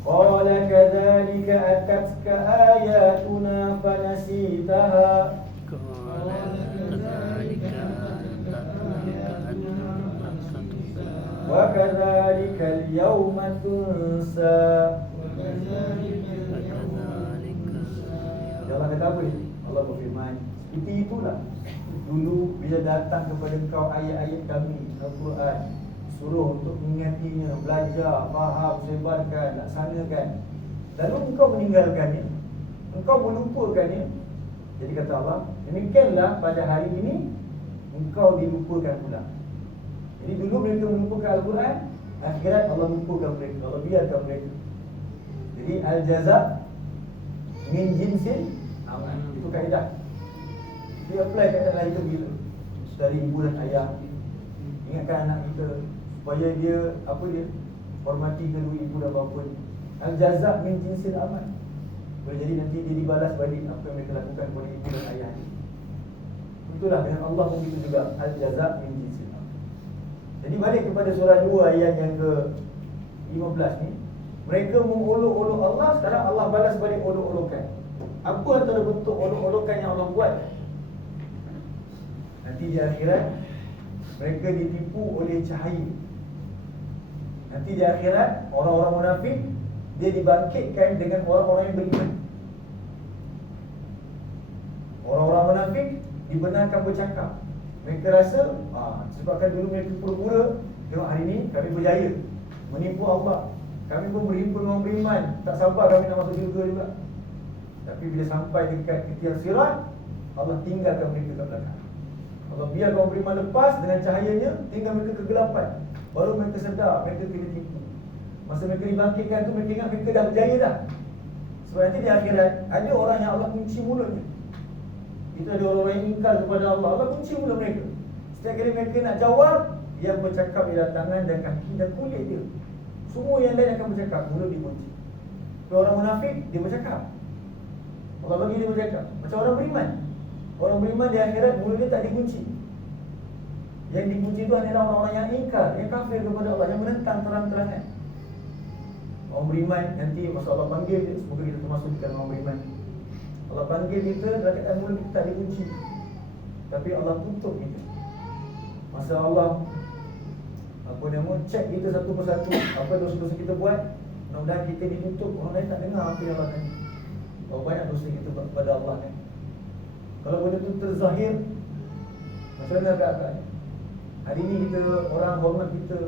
Qala kadzalika atatka ayatuna fanasitaha. Qala kadzalika Wa kadzalika al-yawma tunsa. Allah kata apa ni? Allah berfirman, seperti itulah dulu bila datang kepada engkau ayat-ayat kami Al-Quran, suruh untuk mengingatinya, belajar, faham, sebarkan, laksanakan, lalu engkau meninggalkannya, engkau melupakannya. Jadi kata Allah, demikianlah pada hari ini engkau dilupakan pula. Jadi dulu mereka melupakan Al-Quran, akhirat Allah lupakan mereka, Allah biarkan mereka. Jadi al-jaza' min jinsil amal. Itu kaedah. Dia apply kaedah lain tu bila dari ibu dan ayah. Ingatkan anak kita supaya dia hormati kedua ibu dan bapa. Al-jaza' min jinsil amal. Boleh jadi nanti dia dibalas balik apa yang mereka lakukan kepada ibu dan ayah. Itulah dengan Allah pun begitu juga, al-jaza' min jinsil amal. Jadi balik kepada surah 2 ayat yang ke-15 ni, mereka mengolok-olok Allah, sekarang Allah balas balik olok-olokan. Apa antara bentuk olok-olokan yang Allah buat? Nanti di akhirat mereka ditipu oleh cahaya. Nanti di akhirat orang-orang munafik dia dibangkitkan dengan orang-orang yang beriman. Orang-orang munafik dibenarkan bercakap. Mereka rasa sebabkan dulu mereka pura-pura, tengok hari ni kami berjaya menipu Allah, kami pun berhimpun orang beriman, tak sabar kami nak masuk syurga juga. Tapi bila sampai dekat tiang sirat, Allah tinggalkan mereka kat belakang. Allah biarkan orang beriman lepas dengan cahayanya, tinggal mereka kegelapan. Baru mereka sedar mereka kena tipu. Masa mereka dibangkitkan tu, mereka ingat mereka dah berjaya dah. Sebab nanti di akhirat ada orang yang Allah kunci mulutnya. Itu ada orang-orang yang ingkar kepada Allah, Allah kunci mulut mereka. Setiap kali mereka nak jawab, yang bercakap ialah tangan dan kaki dan kulit dia. Semua yang lain akan bercakap, mulut dikunci. Kalau orang munafik, dia bercakap, Allah bagi dia bercakap. Macam orang beriman. Orang beriman di akhirat mulut dia tak dikunci. Yang dikunci itu hanyalah orang-orang yang ingkar, yang kafir kepada Allah, yang menentang terang-terangan. Orang beriman nanti masa Allah panggil dia, semoga kita termasuk di kalangan orang beriman. Allah panggil kita, dalam keadaan mulut kita tak dikunci, tapi Allah tutup kita. Masa Allah cek kita satu persatu, apa dosa-dosa kita buat, mudah-mudahan kita ditutup, orang lain tak dengar apa yang Allah tanya. Berapa banyak dosa kita kepada Allah kan. Kalau benda tu terzahir, macam mana keadaannya? Hari ni kita, orang hormat kita,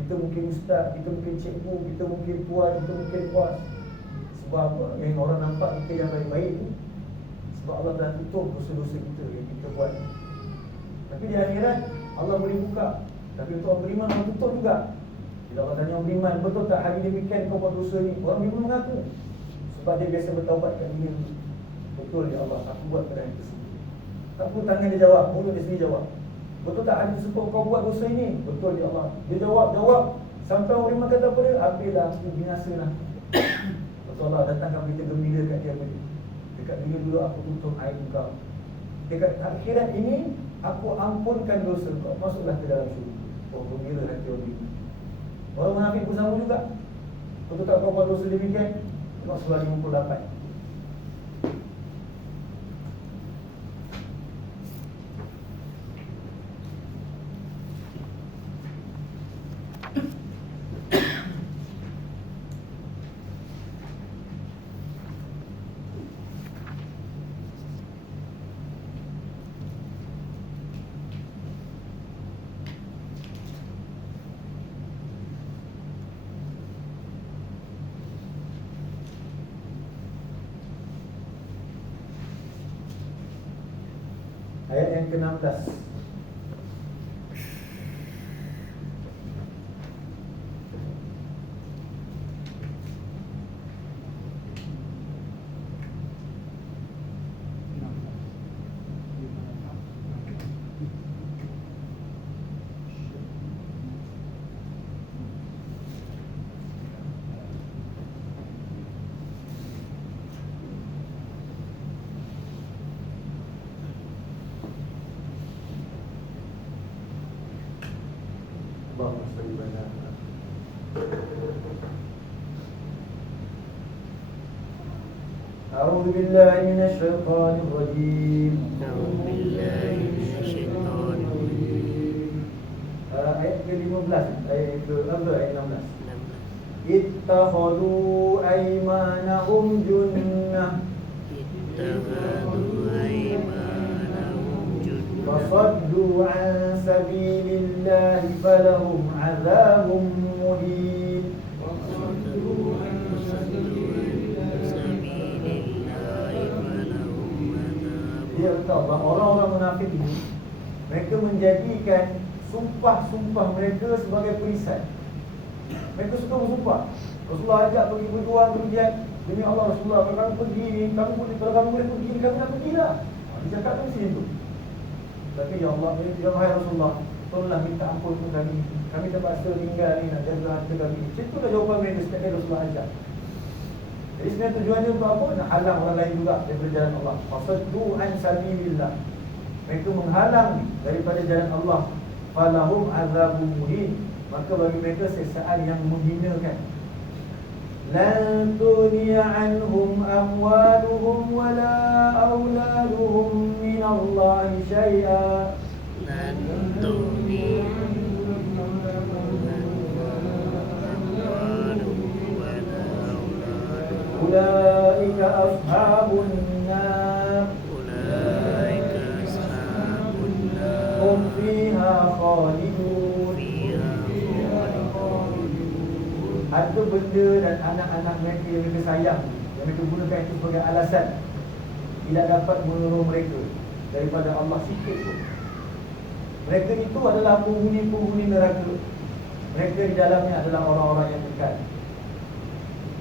kita mungkin ustaz, kita mungkin cikgu, kita mungkin tuan, kita mungkin bos. Sebab apa? Yang orang nampak kita yang baik-baik ni, sebab Allah telah tutup dosa-dosa kita yang kita buat. Tapi di akhirat Allah boleh buka. Tapi untuk orang beriman Allah tutup juga. Bila Allah tanya orang beriman, betul tak hari demikian kau buat dosa ni? Orang beriman mengaku, sebab dia biasa bertaubat kat dunia. Betul ya Allah, aku buat kerana itu sendiri. Tak perlu tangan dia jawab, mulut dia sendiri jawab. Betul tak hari tersebut kau buat dosa ini? Betul ya Allah. Dia jawab. Sampai orang beriman kata apa dia? Ambillah aku binasalah. Rasulullah datangkan berita gembira kat dia. Dekat dunia dulu aku tutup aib kau. Dekat akhirat ini aku ampunkan dosa kau. Masuklah ke dalam syurga. Oh, gembira hati orang beriman. Orang munafik pun sama juga. Betul tak kau buat dosa demikian? Tengok surah 58. Ayat yang ke-16. Allahumma salli ala A'udzu billahi minasyaitonir rajim. أعوذ بالله من الشيطان الرجيم. Ayat ke-15, ayat ke-16, ayat 16. 16. Ittakhadhu aymanahum junnah اتخذوا أيمانهم جنة fasaddu an sabilillahi falahum 'adzabun muhin. وصدوا عن سبيل الله فلهم عذاب. Dia kata Allah, orang-orang munafik ini mereka menjadikan sumpah-sumpah mereka sebagai perisai. Mereka suka bersumpah. Rasulullah ajak pergi berjuang, berjihad. Demi Allah Rasulullah, kalau kamu pergi ni, kalau kamu boleh pergi ni, kamu nak pergilah. Dia cakap tu mesti itu. Tapi ya Allah, ya wahai Rasulullah, tolonglah minta ampun untuk kami. Kami terpaksa tinggal ni, nak jaga harta kami. Itulah jawapan mereka setiap kali Rasulullah ajak. Jadi sebenarnya tujuannya untuk apa? Nak halang orang lain juga daripada jalan Allah. Fasaddu an sabilillah. Mereka menghalang daripada jalan Allah. Falahum azabun muhin. Maka bagi mereka siksaan yang menghinakan. Lan tughniya anhum amwaluhum wala auladuhum min Allah syai'a. لن تغني عنهم أموالهم ولا أولادهم. Ulaika ashabun nar. أولئك أصحاب النار Hum fiha khalidun. فيها خالدون. Harta benda dan anak-anak mereka yang mereka sayang, yang mereka gunakan itu sebagai alasan, tidak dapat menolong mereka daripada Allah sikit pun. Mereka itu adalah penghuni-penghuni neraka. Mereka di dalamnya adalah orang-orang yang dekat.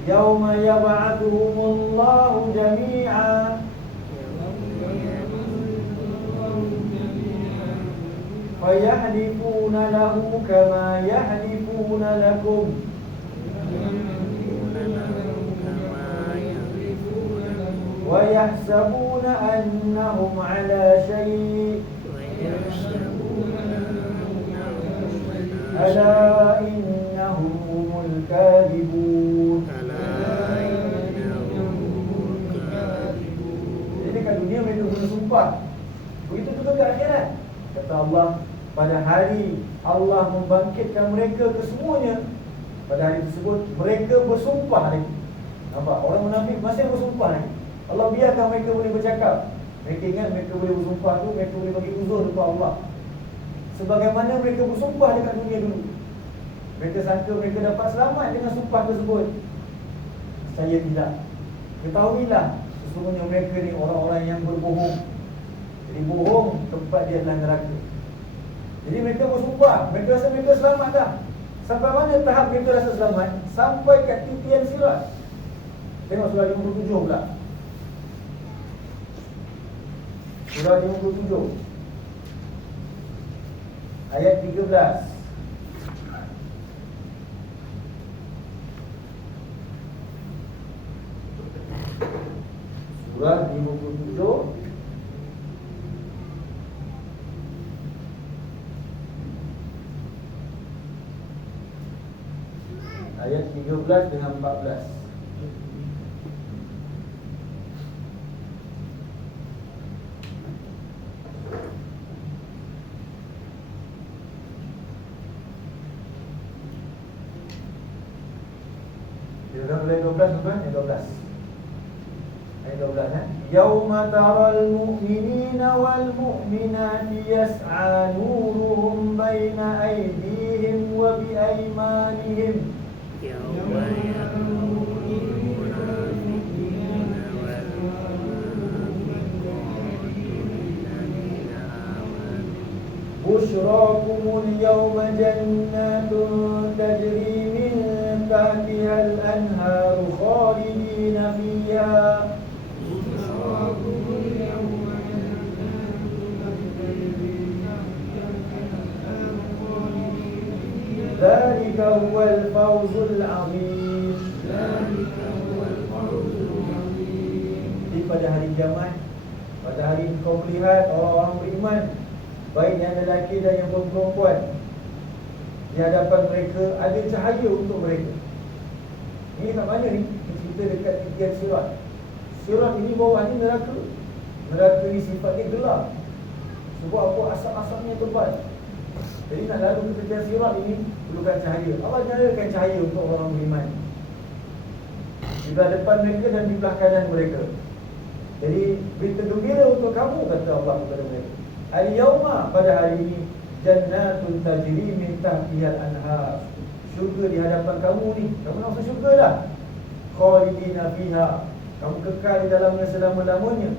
Yauma yab'athuhumullahu jami'a fayahlifuna lahu kama yahlifuna lakum wa yahsabuna annahum ala syai' ala innahum humul kadhibun. Jadi kat dunia mereka bersumpah. Begitu juga di akhirat. Kata Allah, pada hari Allah membangkitkan mereka kesemuanya, pada hari tersebut mereka bersumpah lagi. Nampak? Orang munafik masih bersumpah lagi. Allah biarkan mereka boleh bercakap. Mereka ingat mereka boleh bersumpah tu, mereka boleh bagi uzur kepada Allah. Sebagaimana mereka bersumpah dekat dunia dulu. Mereka sangka mereka dapat selamat dengan sumpah tersebut. Saya tidak. Ketahuilah, sesungguhnya mereka ni orang-orang yang berbohong. Jadi bohong tempat dia adalah neraka. Jadi mereka bersumpah, mereka rasa mereka selamat dah. Sampai mana tahap kita rasa selamat? Sampai kat titian sirat. Tengok surah 57 pula. Surah 57 ayat 13. Surah 57 ayat 13 dengan 14. Kita mulai 12 bukan? Ayat 12. Ayat 12 Yauma taral mu'minina wal mu'minati yas'a nuruhum baina aydihim wa bi aymanihim يوم يقول المنافقين والمنافقات للذين آمنوا بشراكم اليوم جنات تجري من تحتها الأنهار خالدين فيها ذلك هو الفوز العظيم. Jadi pada hari kiamat, pada hari kau melihat orang-orang beriman, baik yang lelaki dan yang perempuan, di hadapan mereka ada cahaya untuk mereka. Ini kat mana ni? Kita dekat titian sirat. Sirat ini bawah ni neraka. Neraka ni sifatnya gelap. Sebab apa? Asap-asapnya tebal. Jadi nak lalu ke titian sirat ini perlukan cahaya. Allah nyalakan cahaya untuk orang beriman di belah depan mereka dan di belah kanan mereka. Jadi berita gembira untuk kamu, kata Allah kepada mereka. Al-yawma, pada hari ini, jannatun tajri min tahtihal anhar. Syurga di hadapan kamu ni. Kamu nak masuk syurga dah. Khalidina fiha. Kamu kekal di dalamnya selama-lamanya.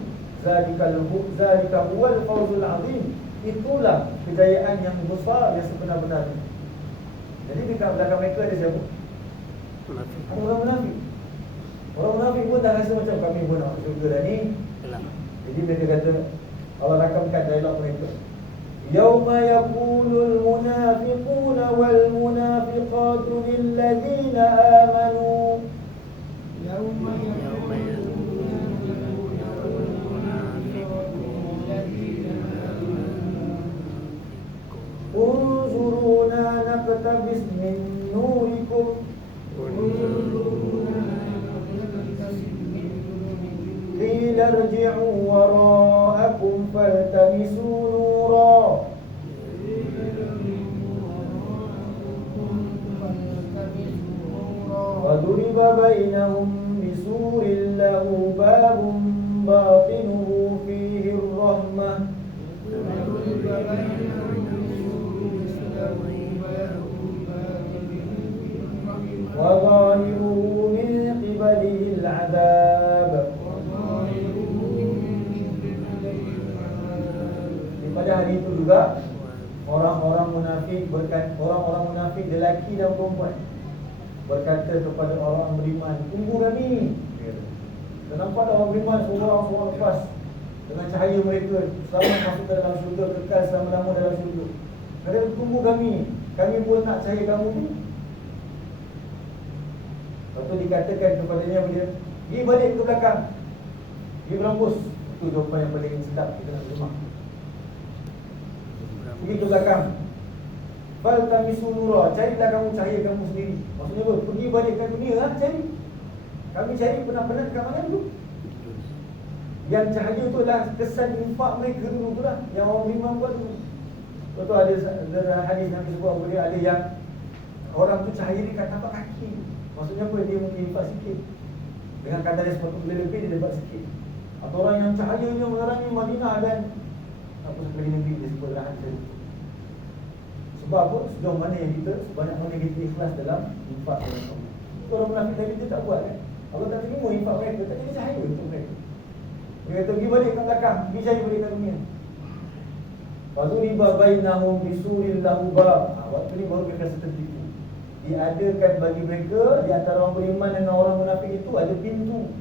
Zalika huwal fawzul azim. Itulah kejayaan yang besar, yang sebenar-benarnya. Jadi dekat belakang mereka ada siapa? Ada orang munafik. Orang munafik pun tak rasa macam kami pun nak syurga dah ni. Jadi mereka kata, Allah rakamkan dialog mereka. Yauma yaqulul munafiquna wal munafiqatu lilladzina amanu. Yauma unzuruna naqtabis min nurikum. Qila irji'u wara'akum faltamisu nura. Waduriba bainahum bisurin lahu babun batinuhu fihi ar-rahmah. وظاهره من قبله العذاب. Pada hari itu juga orang-orang munafik orang-orang munafik lelaki dan perempuan berkata kepada orang beriman, tunggu kami. Dan nampak orang beriman seorang-seorang lepas dengan cahaya mereka selamat masuk ke dalam syurga, kekal selama-lama dalam syurga. Mereka tunggu kami pun nak cahaya kamu ni. Lepas tu dikatakan kepadanya bila pergi balik ke belakang, pergi berambus. Itu jawapan yang paling sedap kita nak terima. Pergi ke belakang. Faltamisu nura, carilah kamu cahaya kamu sendiri. Maksudnya apa? Pergi balik ke dunia, cari. Kami cari penat-penat kat mana dulu? Yang cahaya tu adalah kesan infak mereka dulu tu lah, yang orang beriman buat dulu. Lepas tu ada hadis Nabi sebut apa dia, ada yang orang tu cahaya dia kat tapak kaki. Maksudnya apa? Dia mungkin infak sikit. Dengan kadar yang sepatutnya lebih, dia dapat sikit. Atau orang yang cahayanya menerangi Madinah dan apa sekali negeri, dia sebut dalam hadis. Sebab apa? Sejauh mana yang kita, sebanyak mana kita ikhlas dalam infak dalam Allah. Orang munafik tadi dia tak buat kan? Allah tak terima infak mereka, tak jadi cahaya untuk mereka. Dia kata pergi balik kat belakang, pergi cari balik kat dunia. Faduriba bainahum bisuril lahu bab. Waktu ni baru mereka rasa tertipu. diadakan bagi mereka di antara orang beriman dengan orang munafik itu ada pintu,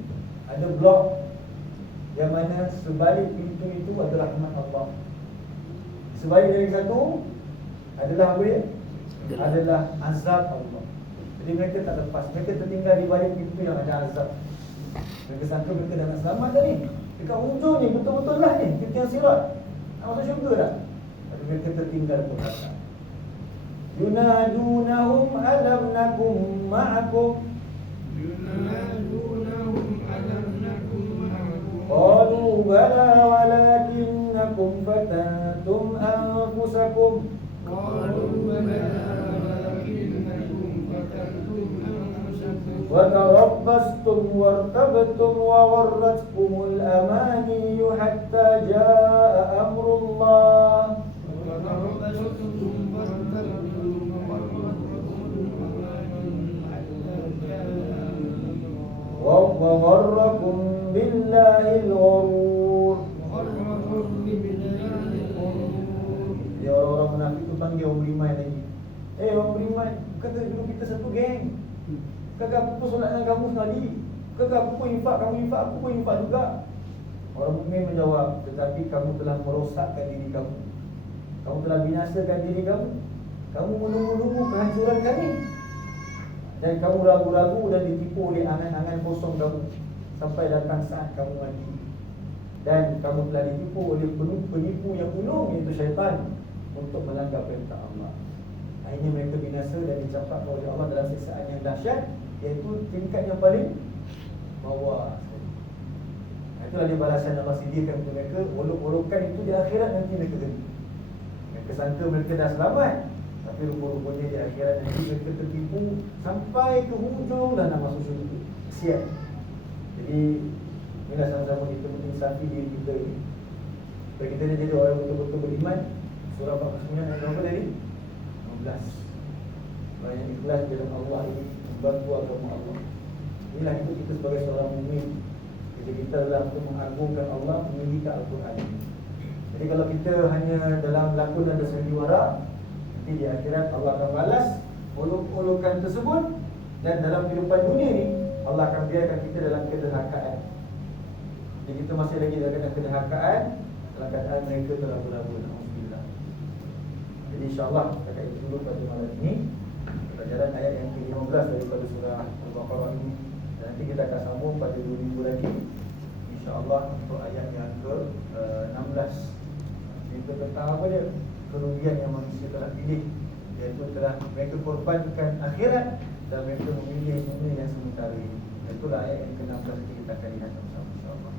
ada blok, yang mana sebalik pintu itu adalah rahmat Allah. Sebalik dari satu adalah apa dia? Adalah azab Allah. Jadi mereka tak lepas, mereka tertinggal di balik pintu yang ada azab. Mereka sangka mereka dah nak selamat dah ni. Dekat hujung ni betul-betul lah ni, pintu yang sirat, nak masuk syurga dah. Tapi mereka tertinggal pun azab. Yunadunahum alam nakum ma'akum, ينادونهم ألم نكن معكم qalu bala walakinnakum fatantum anfusakum قالوا بلى ولكنكم فتنتم أنفسكم وتربصتم وارتبتم وغرتكم الأماني حتى جاء أمر الله وتربصتم وارتبتم وغرتكم الأماني حتى جاء وغركم بالله الغرور. وغركم بالله الغرور. Dia orang-orang munafik tu panggil orang beriman lagi. Orang beriman, kata dulu kita satu geng. Kakak aku pun solat dengan kamu sekali. Kakak aku pun infak, kamu infak, aku pun infak juga. Orang mukmin menjawab, tetapi kamu telah merosakkan diri kamu. Kamu telah binasakan diri kamu. Kamu menunggu-nunggu kehancuran kami. Dan kamu ragu-ragu dan ditipu oleh angan-angan kosong kamu sampai datang saat kamu mati. Dan kamu telah ditipu oleh penipu yang ulung, iaitu syaitan, untuk melanggar perintah Allah. Akhirnya mereka binasa dan dicampakkan oleh Allah dalam siksaan yang dahsyat, iaitu tingkat yang paling bawah. Itulah dia balasan Allah sediakan untuk mereka. Olok-olokan itu di akhirat nanti mereka geni. Mereka sangka mereka dah selamat, tapi rupa-rupanya di akhirat nanti mereka tertipu sampai ke hujung dan nak masuk syurga. Kesian. Jadi inilah sama-sama kita menginsafi diri kita ini. Supaya kita ni jadi orang betul-betul beriman. Surah 49 ayat berapa tadi? 16. Orang yang ikhlas dalam Allah ini, membantu agama Allah. Inilah itu kita sebagai seorang mukmin. Jadi kita adalah untuk mengagungkan Allah, meninggikan Al-Quran ini. Jadi kalau kita hanya dalam lakon dan sandiwara, nanti di akhirat Allah akan balas olok-olokan tersebut. Dan dalam kehidupan dunia ni, Allah akan biarkan kita dalam kederhakaan. Jadi kita masih lagi dalam kederhakaan, dalam keadaan mereka telah berlaku. Alhamdulillah. Jadi insyaAllah kakak itu dulu pada malam ini pelajaran ayat yang ke-15 daripada surah Al-Baqarah ini. Dan nanti kita akan sambung pada 2 minggu lagi, InsyaAllah, untuk ayat yang ke-16. Cerita tentang apa dia? Kerugian yang manusia telah pilih, iaitu telah mereka korbankan akhirat dan mereka memilih dunia yang sementara ini. Itulah ayat yang ke-16 nanti kita akan lihat sama-sama, insyaAllah.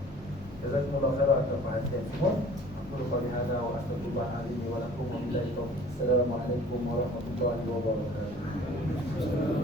Jazakumullah khairan atas perhatian semua. Aku lupa lihada wa astagfirullahaladzim wa lakum wa billahi taufiq. Assalamualaikum warahmatullahi wabarakatuh.